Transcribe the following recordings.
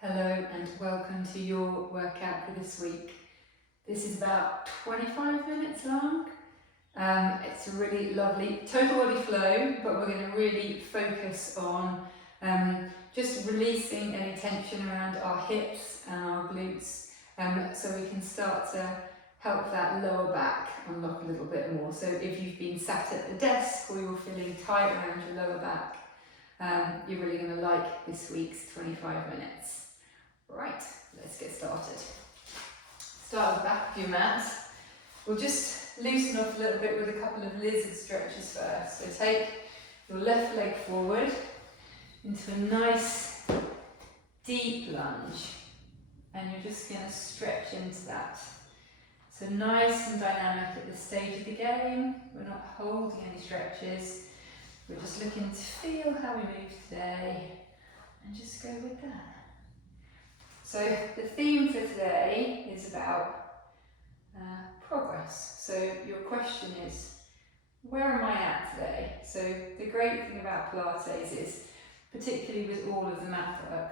Hello and welcome to your workout for this week. This is about 25 minutes long. It's a really lovely total body flow, but we're going to really focus on just releasing any tension around our hips and our glutes, so we can start to help that lower back unlock a little bit more. So if you've been sat at the desk or you're feeling tight around your lower back, you're really going to like this week's 25 minutes. Right, let's get started. Start with the back of your mat. We'll just loosen off a little bit with a couple of lizard stretches first. So take your left leg forward into a nice deep lunge, and you're just going to stretch into that. So nice and dynamic at this stage of the game. We're not holding any stretches. We're just looking to feel how we move today and just go with that. So the theme for today is about progress. So your question is, where am I at today? So the great thing about Pilates is, particularly with all of the mat work,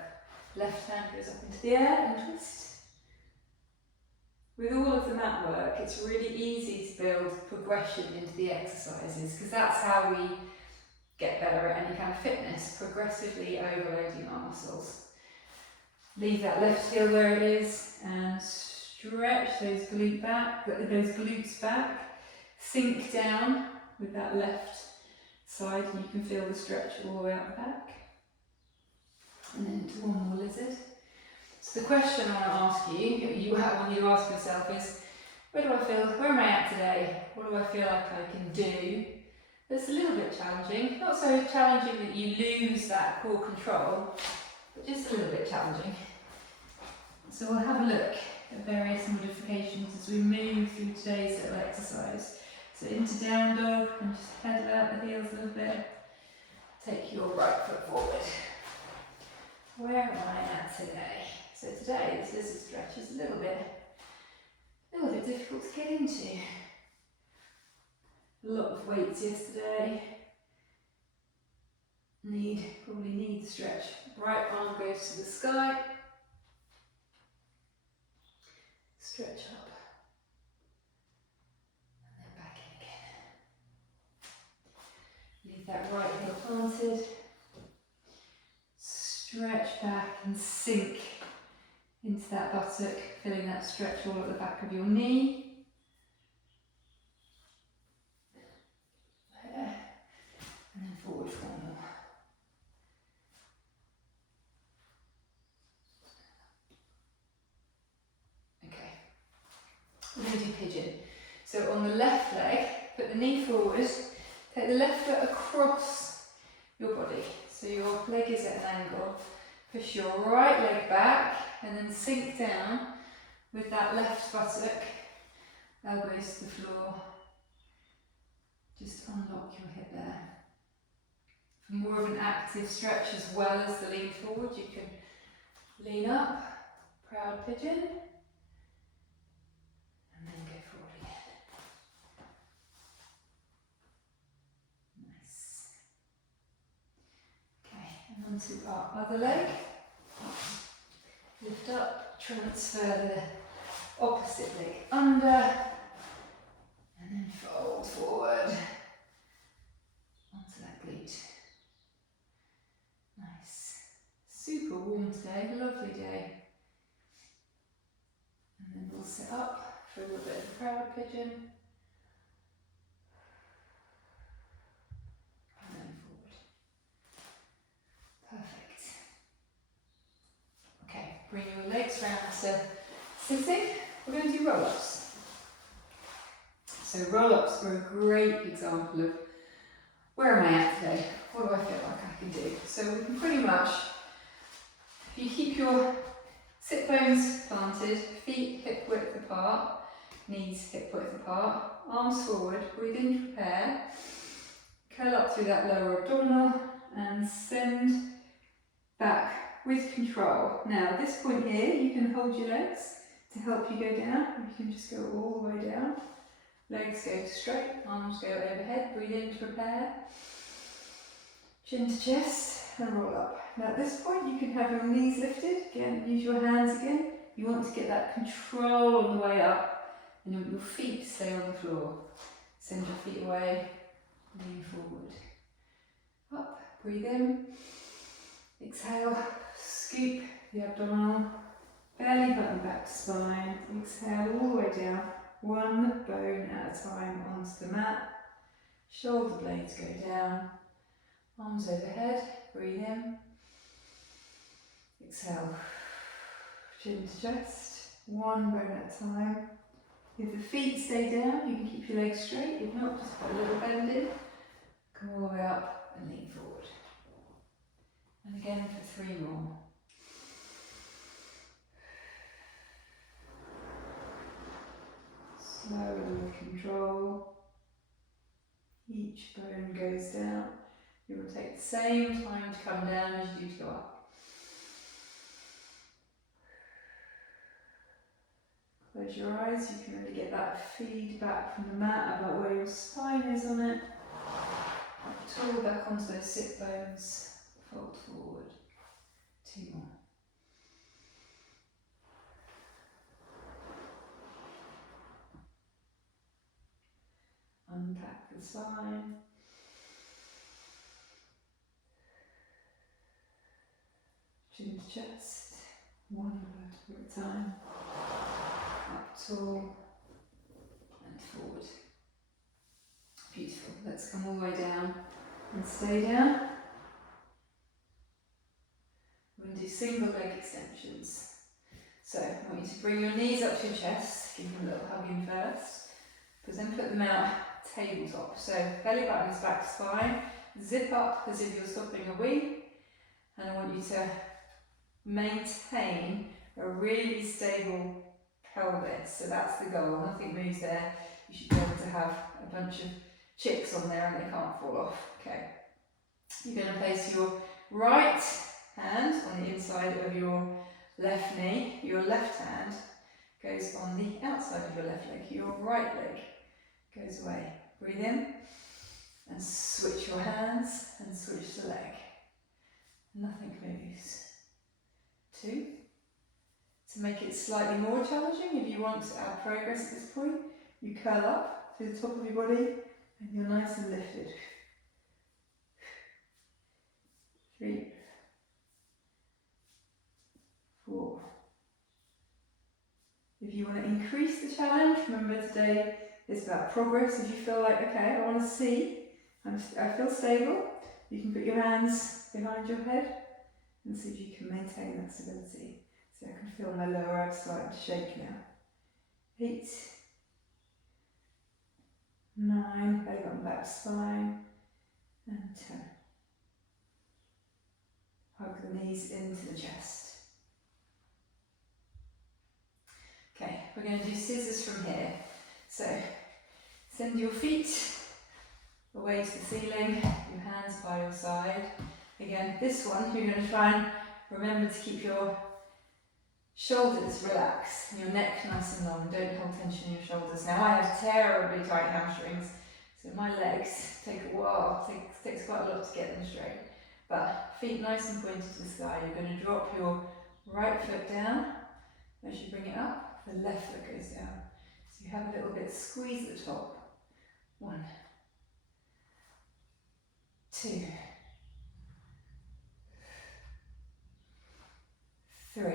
left hand goes up into the air and twist. With all of the mat work, it's really easy to build progression into the exercises, because that's how we get better at any kind of fitness, progressively overloading our muscles. Leave that left heel where it is and stretch those glutes back. Sink down with that left side, and you can feel the stretch all the way up the back. And then to one more lizard. So the question I want to ask you want you to ask yourself is, where am I at today? What do I feel like I can do that's a little bit challenging? Not so challenging that you lose that core control, but just a little bit challenging. So we'll have a look at various modifications as we move through today's little exercise. So into down dog, and just pedal out the heels a little bit. Take your right foot forward. Where am I at today? So today this lizard stretch is a little bit difficult to get into. A lot of weights yesterday. Probably need the stretch. Right arm goes to the sky. Stretch up. And then back in again. Leave that right heel planted. Stretch back and sink into that buttock, feeling that stretch all at the back of your knee. There. And then forward for one more. We're going to do pigeon. So on the left leg, put the knee forward, take the left foot across your body. So your leg is at an angle. Push your right leg back and then sink down with that left buttock, elbows to the floor. Just unlock your hip there. For more of an active stretch as well as the lean forward, you can lean up, proud pigeon. And then go forward again. Nice. Okay, and onto our other leg. Lift up, transfer the opposite leg under, and then fold forward onto that glute. Nice. Super warm today, lovely day. And then we'll sit up for a little bit of a proud pigeon. And then forward. Perfect. Okay, bring your legs round to sitting. We're going to do roll-ups. So roll-ups are a great example of, where am I at today? What do I feel like I can do? So we can pretty much, if you keep your sit bones planted, feet hip width apart, knees hip width apart, arms forward, breathe in to prepare, curl up through that lower abdominal and send back with control. Now at this point here, you can hold your legs to help you go down, or you can just go all the way down. Legs go straight, arms go overhead, breathe in to prepare, chin to chest and roll up. Now at this point you can have your knees lifted, again use your hands again. You want to get that control on the way up and your feet stay on the floor. Send your feet away, lean forward. Up, breathe in, exhale, scoop the abdominal, belly button back to spine, exhale all the way down, one bone at a time onto the mat, shoulder blades go down, arms overhead, breathe in, exhale, chin to chest, one bone at a time. If the feet stay down, you can keep your legs straight, if not, just put a little bend in, come all the way up and lean forward. And again for 3 more. Slowly with control, each bone goes down. You will take the same time to come down as you do to go up. Close your eyes, you can really get that feedback from the mat about where your spine is on it. Tall back onto those sit bones, fold forward. 2 more. Unpack the spine. Chin to chest, one vertebra at a time. Up tall and forward. Beautiful. Let's come all the way down and stay down. We're going to do single leg extensions. So I want you to bring your knees up to your chest, give them a little hug in first, but then put them out tabletop. So belly button is back to spine, zip up as if you're stopping a wee, and I want you to maintain a really stable pelvis. So that's the goal, nothing moves there. You should be able to have a bunch of chicks on there and they can't fall off. Okay. You're going to place your right hand on the inside of your left knee. Your left hand goes on the outside of your left leg. Your right leg goes away. Breathe in and switch your hands and switch the leg. Nothing moves. 2. To make it slightly more challenging, if you want to add progress at this point, you curl up to the top of your body and you're nice and lifted. 3, 4. If you want to increase the challenge, remember today is about progress. If you feel like, okay, I want to see, I feel stable, you can put your hands behind your head and see if you can maintain that stability. So I can feel my lower abs starting to shake now. 8, 9, belly button back spine, and 10. Hug the knees into the chest. Okay, we're going to do scissors from here. So send your feet away to the ceiling, your hands by your side. Again, this one you're going to try and remember to keep your shoulders relaxed and your neck nice and long. Don't hold tension in your shoulders. Now I have terribly tight hamstrings, so my legs take a while, takes quite a lot to get them straight. But feet nice and pointed to the sky. You're going to drop your right foot down. As you bring it up, the left foot goes down. So you have a little bit of squeeze at the top. 1, 2, 3,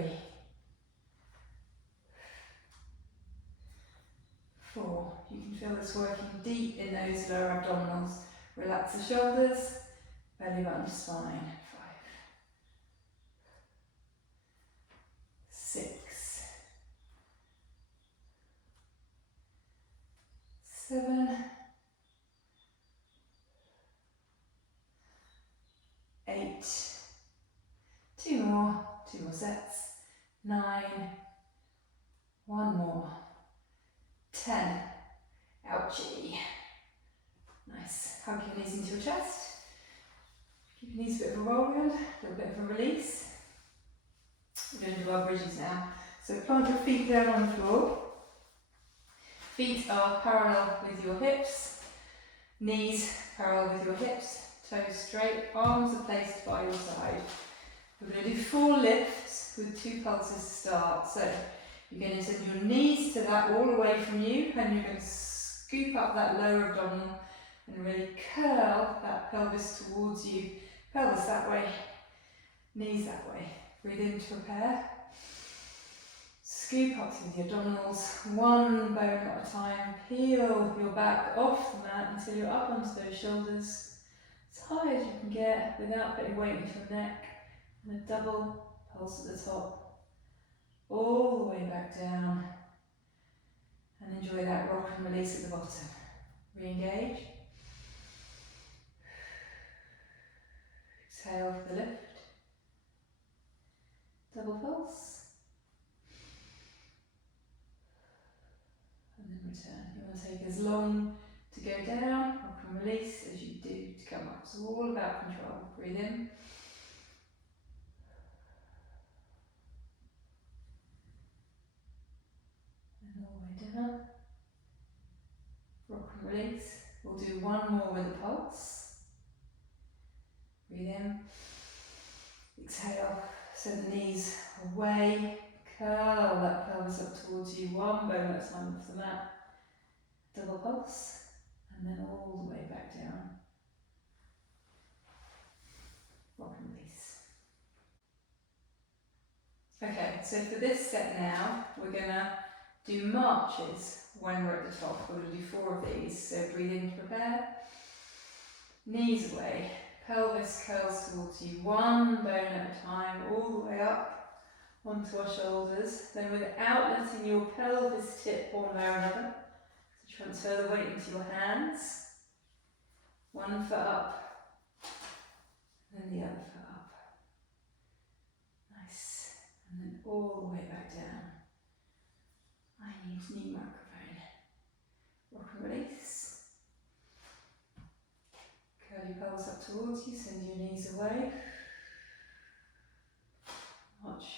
4. You can feel this working deep in those lower abdominals. Relax the shoulders, belly button to spine. 5, 6, 7, 8, 2 more sets, 9, 1 more, 10, ouchie, nice, hug your knees into your chest, keep your knees a bit of a roll around, a little bit of a release. We're going to do our bridges now, so plant your feet down on the floor, feet are parallel with your hips, knees parallel with your hips, toes straight, arms are placed by your side. We're going to do 4 lifts with 2 pulses to start. So you're going to send your knees to that all away from you, and you're going to scoop up that lower abdominal and really curl that pelvis towards you. Pelvis that way, knees that way. Breathe in to prepare. Scoop up through the abdominals, one bone at a time. Peel your back off the mat until you're up onto those shoulders, as high as you can get without putting weight into your neck. And a double pulse at the top, all the way back down. And enjoy that rock and release at the bottom. Re-engage. Exhale for the lift. Double pulse. And then return. You want to take as long to go down, rock and release, as you do to come up. So all about control. Breathe in. And all the way down. Rock and release. We'll do one more with a pulse. Breathe in. Exhale. Send the knees away. Curl that pelvis up towards you. One bone at a time off the mat. Double pulse. And then all the way back down. Rock and release. Okay, so for this set now, we're going to do marches when we're at the top. We're going to do 4 of these. So breathe in to prepare. Knees away. Pelvis curls towards you. One bone at a time, all the way up onto our shoulders. Then without letting your pelvis tip one way or another, so transfer the weight into your hands. One foot up, and then the other foot up. Nice. And then all the way back down. I need new microphone. Rock and release. Curl your pelvis up towards you, send your knees away. Arch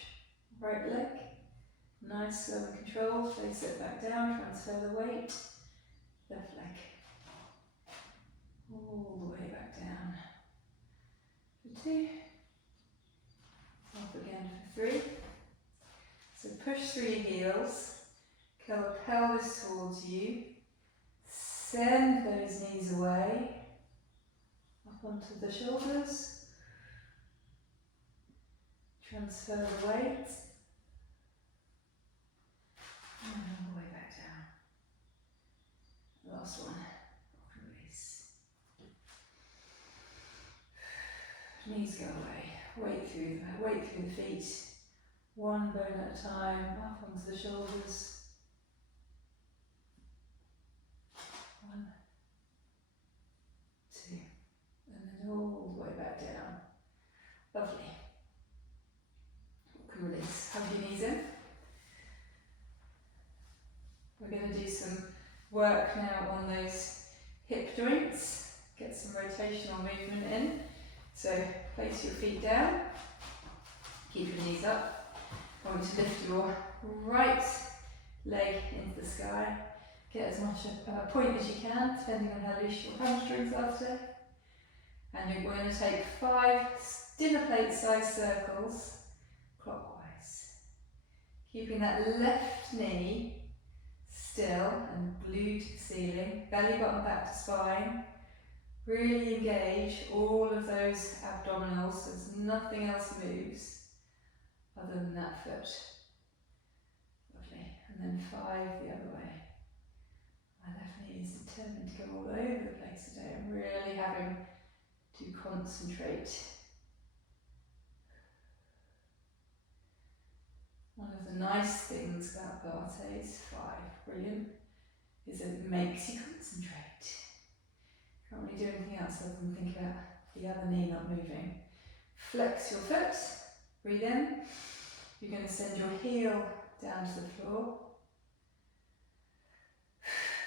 right leg. Nice, slow and controlled. Face it back down, transfer the weight. Left leg. All the way back down. For 2. Up again for 3. So push through your heels. Curl the pelvis towards you. Send those knees away. Up onto the shoulders. Transfer the weight. And all the way back down. Last one. Release. Knees go away. Weight through the feet. One bone at a time. Up onto the shoulders. 1, 2. And then all the way back down. Lovely. Release. Hug your knees in. We're going to do some work now on those hip joints. Get some rotational movement in. So place your feet down. Keep your knees up. I want you to lift your right leg into the sky. Get as much a point as you can, depending on how loose your hamstrings are today. And you're going to take 5 dinner plate size circles clockwise. Keeping that left knee still and glued to the ceiling, belly button back to spine. Really engage all of those abdominals so nothing else moves other than that foot. Lovely. And then 5 the other way. My left knee is determined to go all over the place today. I'm really having to concentrate. One of the nice things about Pilates, 5, brilliant, is that it makes you concentrate. Can't really do anything else other than think about the other knee not moving. Flex your foot, breathe in. You're going to send your heel down to the floor.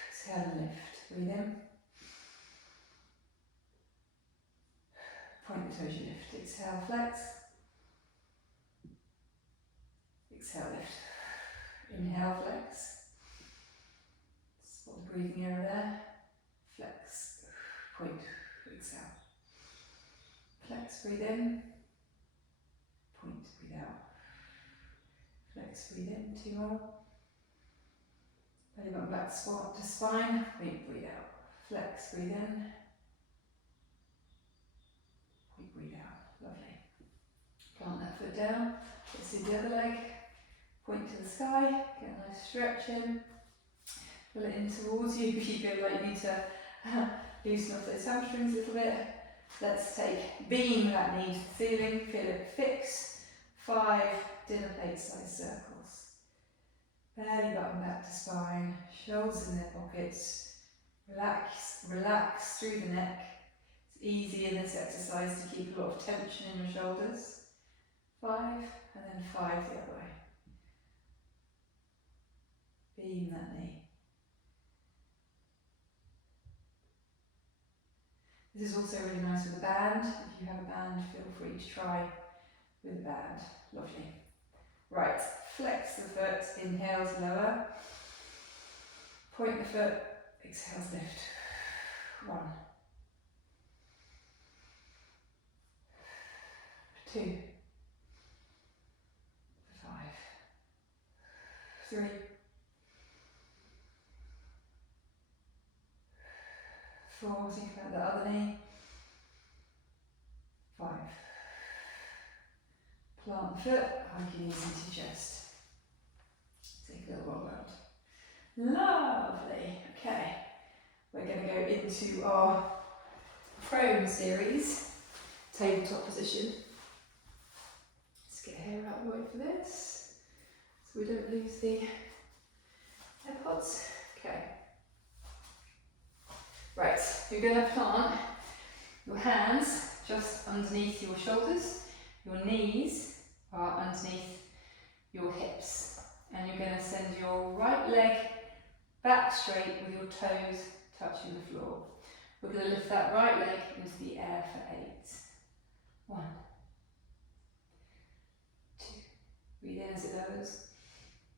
Exhale and lift, breathe in. Point the toes, you lift. Exhale, flex. Exhale, lift. Inhale, flex. Spot the breathing area there. Flex. Point. Exhale. Flex, breathe in. flex, breathe in, 2 more. Belly button back to spine, breathe out. Flex, breathe in. Breathe out, lovely. Plant that foot down, let's do the other leg. Point to the sky, get a nice stretch in. Pull it in towards you if you feel like you need to loosen off those hamstrings a little bit. Let's take, beam that knee to the ceiling, feel it fix. 5 dinner plate size circles. Belly button back to spine, shoulders in their pockets. Relax through the neck. It's easy in this exercise to keep a lot of tension in your shoulders. 5, and then 5 the other way. Beam that knee. This is also really nice with a band. If you have a band, feel free to try with a band. Lovely. Right, flex the foot, inhale to lower. Point the foot, exhale to lift. 1. 2. 5. 3. 4, think about the other knee. 5. Plant the foot, hug your knees into your chest. Take a little roll around. Lovely. Okay, we're going to go into our prone series, tabletop position. Let's get hair out of the way for this, so we don't lose the AirPods. Okay. Right, you're going to plant your hands just underneath your shoulders. Your knees are underneath your hips. And you're going to send your right leg back straight with your toes touching the floor. We're going to lift that right leg into the air for 8. 1. 2. Breathe in as it lowers.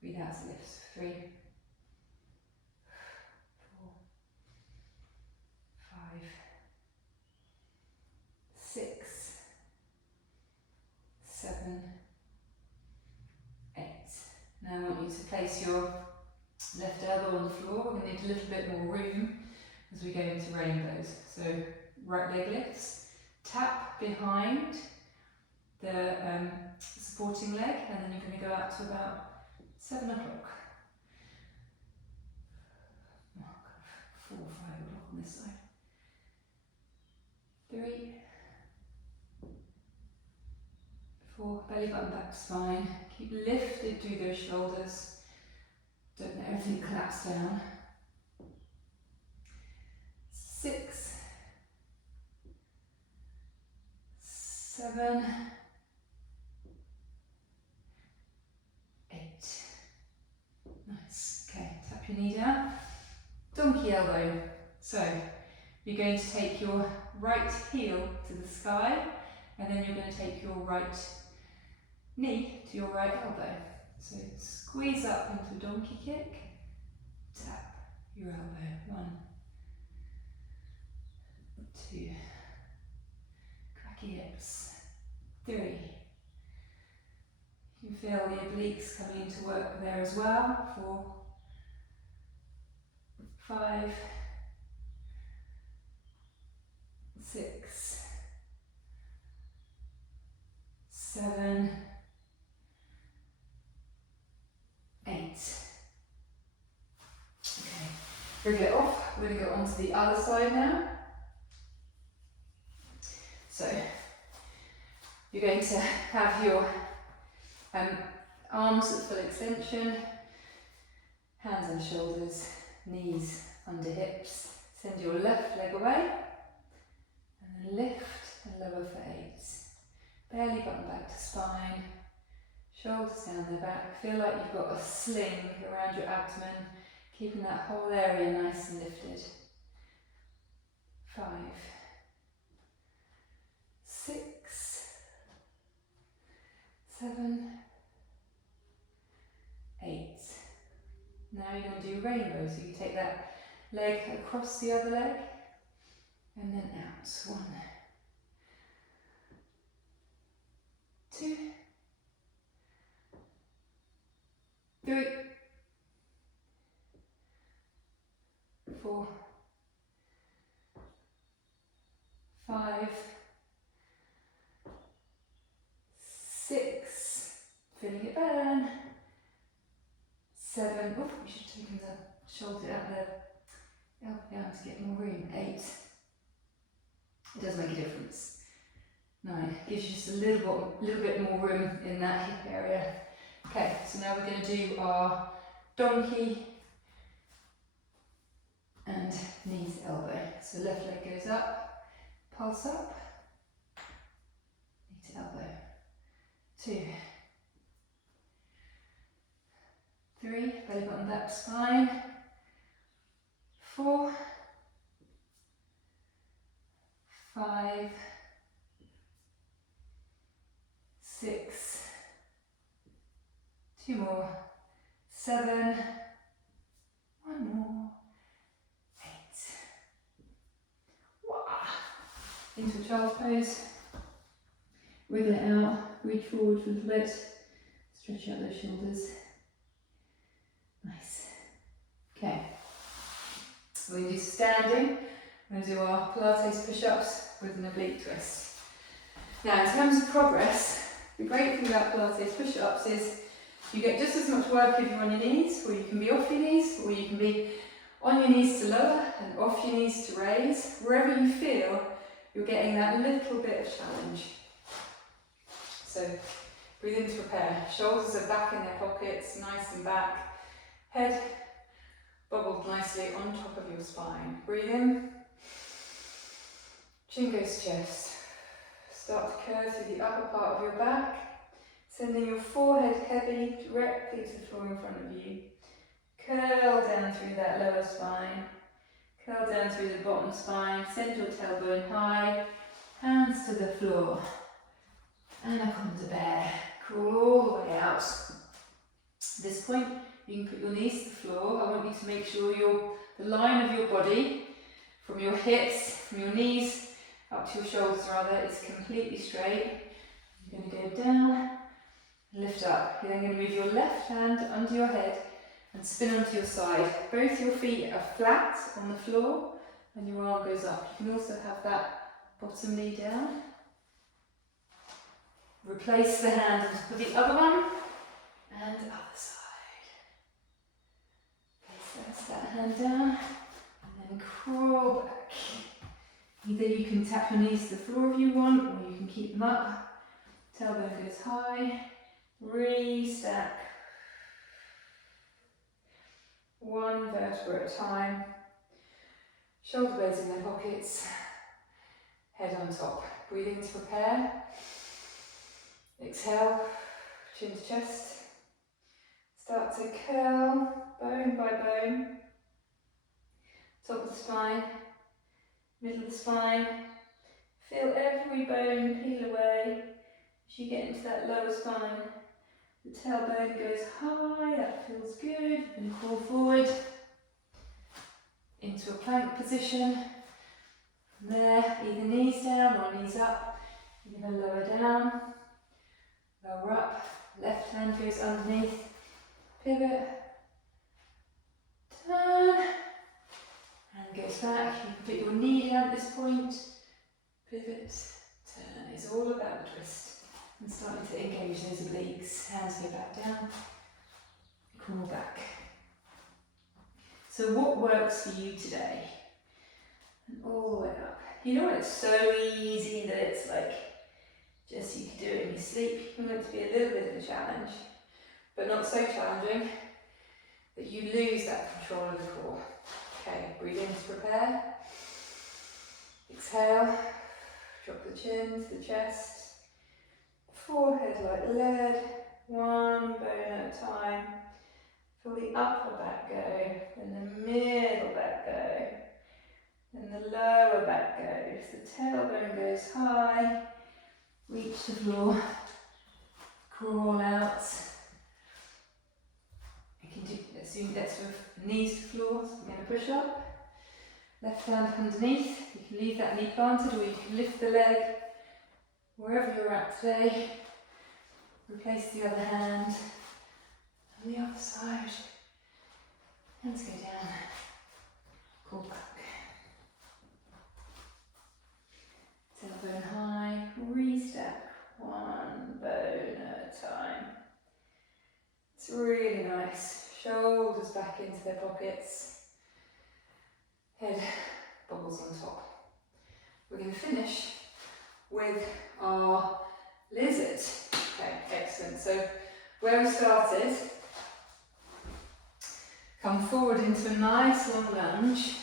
Breathe out as it lifts. 3. 4. 5. 6. 7. 8. Now I want you to place your left elbow on the floor. We're going to need a little bit more room as we go into rainbows. So right leg lifts, tap behind the supporting leg, and then you're going to go out to about 7 o'clock. 4 or 5 o'clock on this side. 3. 4, belly button back to spine. Keep lifted through those shoulders. Don't let everything collapse down. 6, 7, 8. Nice. Okay, tap your knee down. Donkey elbow. So you're going to take your right heel to the sky, and then you're going to take your right knee to your right elbow. So squeeze up into a donkey kick, tap your elbow. 1, 2, cracky hips. 3. You can feel the obliques coming into work there as well. 4, 5, 6, 7, 8. Okay, wriggle it off. We're going to go on to the other side now. So you're going to have your arms at full extension, hands on shoulders, knees under hips. Send your left leg away, and then lift and lower for 8. Belly button back to spine, shoulders down the back. Feel like you've got a sling around your abdomen, keeping that whole area nice and lifted. 5, 6, 7, 8. Now you're going to do rainbow, so you take that leg across the other leg and then out. 1, 2, 3, 4, 5, 6, feeling it burn, 7, oh, we should have taken the shoulder out there, down to get more room, 8, it does make a difference, 9, gives you just a little bit more room in that hip area. Okay, so now we're going to do our donkey and knees elbow. So left leg goes up, pulse up, knee to elbow, 2, 3, belly button back spine, 4, 5, 6, 2 more, 7, 1 more, 8. Wow. Into a child's pose. Wriggle it out, reach forward for a little bit, stretch out those shoulders. Nice. Okay. We're going to do standing. We're going to do our Pilates push-ups with an oblique twist. Now, in terms of progress, the great thing about Pilates push-ups is you get just as much work if you're on your knees, or you can be off your knees, or you can be on your knees to lower and off your knees to raise. Wherever you feel, you're getting that little bit of challenge. So breathe in to prepare. Shoulders are back in their pockets, nice and back. Head bubbled nicely on top of your spine. Breathe in. Chin goes to chest. Start to curve through the upper part of your back, sending your forehead heavy directly to the floor in front of you. Curl down through that lower spine. Curl down through the bottom spine. Send your tailbone high. Hands to the floor. And up onto bear. Crawl all the way out. At this point, you can put your knees to the floor. I want you to make sure the line of your body, from your hips, from your knees, up to your shoulders rather, is completely straight. You're going to go down, lift up. You're then going to move your left hand under your head and spin onto your side. Both your feet are flat on the floor and your arm goes up. You can also have that bottom knee down. Replace the hand for the other one and other side. Place that hand down and then crawl back. Either you can tap your knees to the floor if you want, or you can keep them up. Tailbone goes high. Restack. One vertebra at a time. Shoulder blades in their pockets. Head on top. Breathe in to prepare. Exhale, chin to chest. Start to curl, bone by bone. Top of the spine. Middle of the spine, feel every bone peel away as you get into that lower spine. The tailbone goes high, that feels good, and crawl forward into a plank position. From there, either knees down or knees up. You're going to lower down, lower up, left hand goes underneath, pivot, turn, and goes back. You can put your knee down at this point. Pivot, turn. It's all about the twist. And starting to engage those obliques. Hands go back down. Crawl back. So what works for you today? And all the way up. You know, it's so easy that it's like, just you can do it in your sleep. You want it to be a little bit of a challenge, but not so challenging that you lose that control of the core. Okay, breathe in to prepare. Exhale, drop the chin to the chest. Forehead like lead, one bone at a time. Feel the upper back go, then the middle back go, then the lower back goes. The tailbone goes high, reach the floor, crawl out. You can do, assume that's with knees to floor, so we're going to push up. Left hand underneath, you can leave that knee planted or you can lift the leg wherever you're at today. Replace the other hand And the other side. Hands go down. Call back. Tailbone high. Re-step. One bone at a time. It's really nice. Shoulders back into their pockets. Head bubbles on top. We're going to finish with our lizard. Okay, excellent. So where we started, come forward into a nice long lunge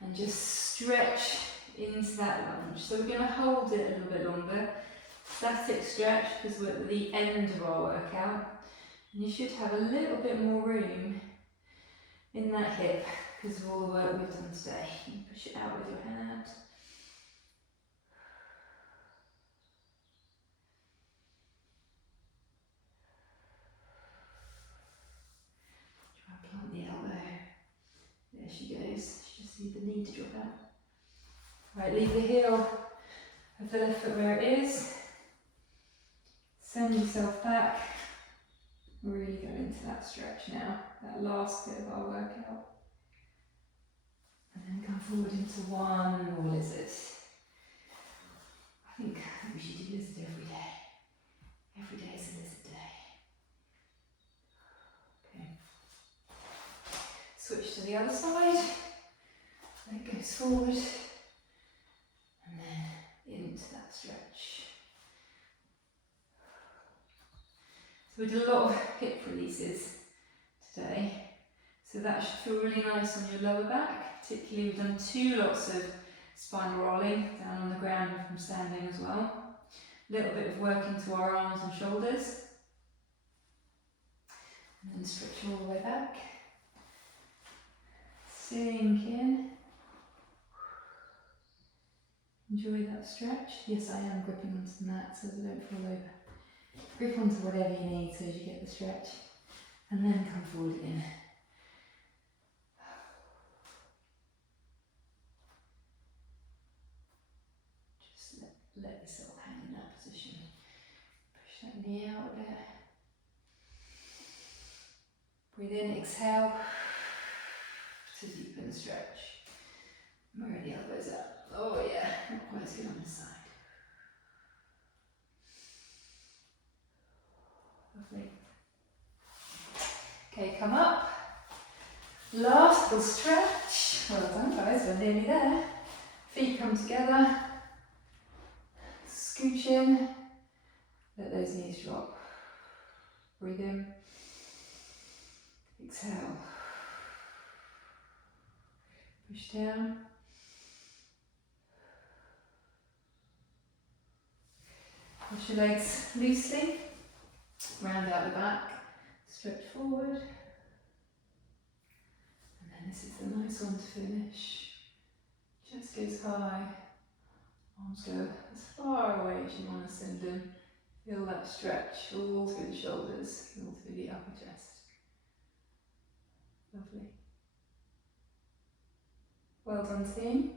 and just stretch into that lunge. So we're going to hold it a little bit longer. Static stretch because we're at the end of our workout. And you should have a little bit more room in that hip because of all the work we've done today. You can push it out with your hand. Try and plant the elbow. There she goes. She just needs the knee to drop out. Right, leave the heel of the left foot where it is. Send yourself back. Really go into that stretch now, that last bit of our workout. And then come forward into one more lizard. I think we should do lizard every day. Every day is a lizard day. Okay. Switch to the other side. Leg goes forward. And then into that stretch. So we did a lot of hip releases today. So that should feel really nice on your lower back. Particularly we've done 2 lots of spinal rolling down on the ground from standing as well. A little bit of work into our arms and shoulders. And then stretch all the way back. Sink in. Enjoy that stretch. Yes, I am gripping onto the mat so that I don't fall over. Grip onto whatever you need so as you get the stretch. And then come forward again. Just let yourself hang in that position. Push that knee out a bit. Breathe in, exhale to deepen the stretch. Mirror the elbows up. Oh yeah, not quite as good on this side. Lovely. Okay, come up. Last little stretch. Well done guys, we're nearly there. Feet come together. Scooch in. Let those knees drop. Breathe in. Exhale. Push down. Push your legs loosely. Round out the back. Stretch forward. And then this is the nice one to finish. Chest goes high. Arms go as far away as you want to send them. Feel that stretch all through the shoulders, all through the upper chest. Lovely. Well done team.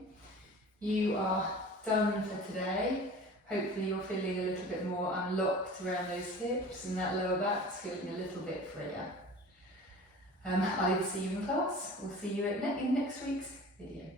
You are done for today. Hopefully you're feeling a little bit more unlocked around those hips and that lower back's feeling a little bit freer. I'll either see you in class or see you in next week's video.